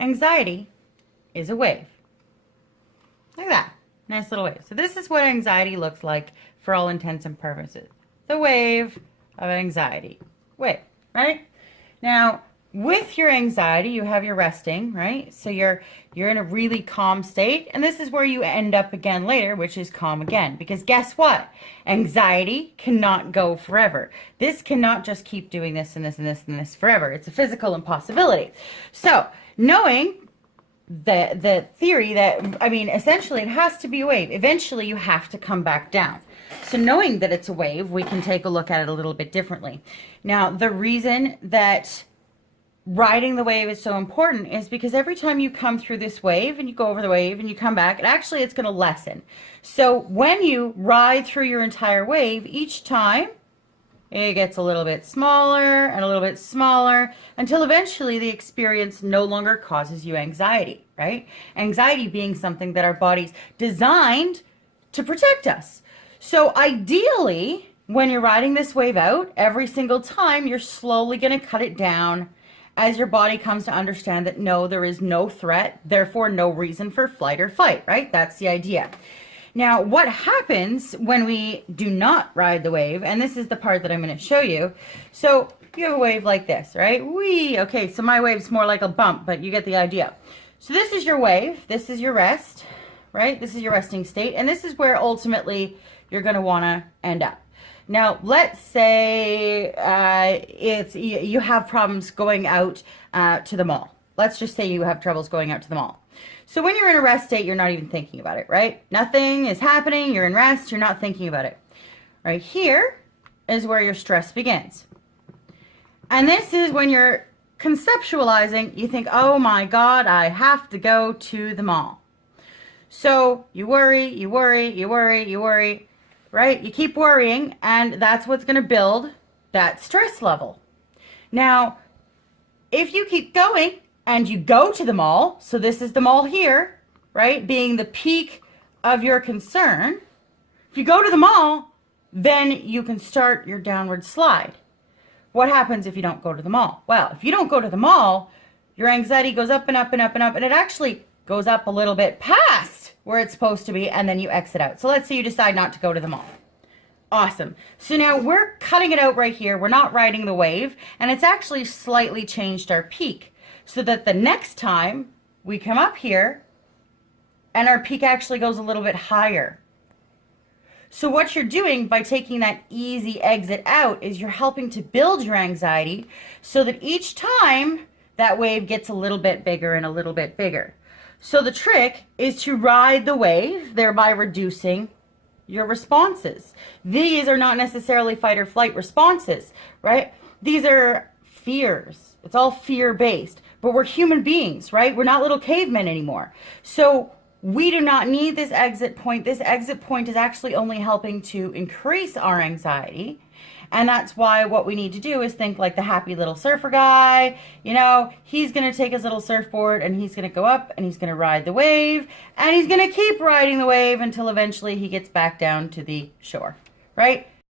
anxiety is a wave. Like that. Nice little wave. So this is what anxiety looks like for all intents and purposes. The wave of anxiety. Wave, right? Now, with your anxiety, you have your resting, right? So you're in a really calm state, and this is where you end up again later, which is calm again. Because guess what? Anxiety cannot go forever. This cannot just keep doing this and this and this and this forever. It's a physical impossibility. So, knowing the theory that, I mean, essentially it has to be a wave. Eventually you have to come back down. So knowing that it's a wave, we can take a look at it a little bit differently. Now, the reason that riding the wave is so important is because every time you come through this wave and you go over the wave and you come back, it's going to lessen. So when you ride through your entire wave, each time it gets a little bit smaller and a little bit smaller until eventually the experience no longer causes you anxiety, right? Anxiety being something that our body's designed to protect us. So ideally, when you're riding this wave out, every single time you're slowly going to cut it down as your body comes to understand that no, there is no threat, therefore no reason for flight or fight, right? That's the idea. Now, what happens when we do not ride the wave, and this is the part that I'm going to show you. So you have a wave like this, right? Whee! Okay, so my wave's more like a bump, but you get the idea. So this is your wave, this is your rest, right? This is your resting state, and this is where ultimately you're going to want to end up. Now, let's say you have problems going out to the mall. Let's just say you have troubles going out to the mall. So when you're in a rest state, you're not even thinking about it, right? Nothing is happening. You're in rest. You're not thinking about it. Right here is where your stress begins. And this is when you're conceptualizing. You think, oh my God, I have to go to the mall. So you worry, you worry, you worry, you worry, right? You keep worrying, and that's what's going to build that stress level. Now, if you keep going, and you go to the mall, so this is the mall here, right, being the peak of your concern. If you go to the mall, then you can start your downward slide. What happens if you don't go to the mall? Well, if you don't go to the mall, your anxiety goes up and up and up and up, and it actually goes up a little bit past where it's supposed to be, and then you exit out. So let's say you decide not to go to the mall. Awesome. So now we're cutting it out right here. We're not riding the wave, and it's actually slightly changed our peak, so that the next time we come up here and our peak actually goes a little bit higher. So what you're doing by taking that easy exit out is you're helping to build your anxiety so that each time that wave gets a little bit bigger and a little bit bigger. So the trick is to ride the wave, thereby reducing your responses. These are not necessarily fight or flight responses, right? These are fears. It's all fear-based. But we're human beings, right? We're not little cavemen anymore. So we do not need this exit point. This exit point is actually only helping to increase our anxiety. And that's why what we need to do is think like the happy little surfer guy. You know, he's going to take his little surfboard and he's going to go up and he's going to ride the wave. And he's going to keep riding the wave until eventually he gets back down to the shore, right?